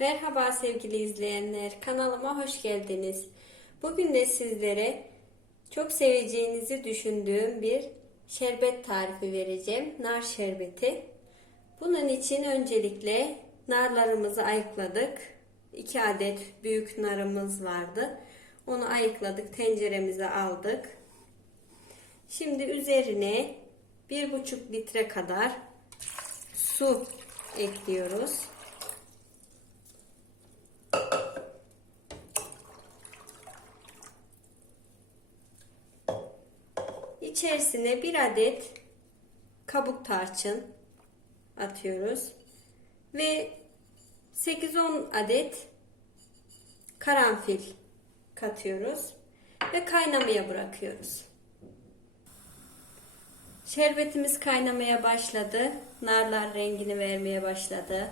Merhaba sevgili izleyenler, kanalıma hoş geldiniz. Bugün de sizlere çok seveceğinizi düşündüğüm bir şerbet tarifi vereceğim. Nar şerbeti. Bunun için öncelikle narlarımızı ayıkladık. 2 adet büyük narımız vardı. Onu ayıkladık, tenceremize aldık. Şimdi üzerine 1,5 litre kadar su ekliyoruz. İçerisine bir adet kabuk tarçın atıyoruz. Ve 8-10 adet karanfil katıyoruz. Ve kaynamaya bırakıyoruz. Şerbetimiz kaynamaya başladı. Narlar rengini vermeye başladı.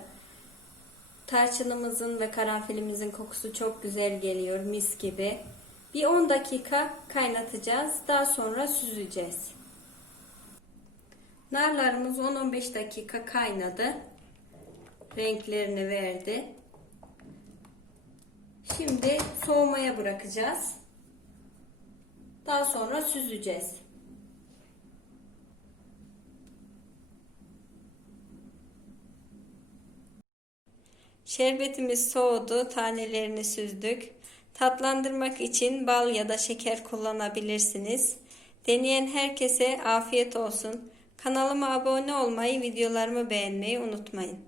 Tarçınımızın ve karanfilimizin kokusu çok güzel geliyor mis gibi. Bir 10 dakika kaynatacağız. Daha sonra süzeceğiz. Narlarımız 10-15 dakika kaynadı. Renklerini verdi. Şimdi soğumaya bırakacağız. Daha sonra süzeceğiz. Şerbetimiz soğudu, tanelerini süzdük. Tatlandırmak için bal ya da şeker kullanabilirsiniz. Deneyen herkese afiyet olsun. Kanalıma abone olmayı, videolarımı beğenmeyi unutmayın.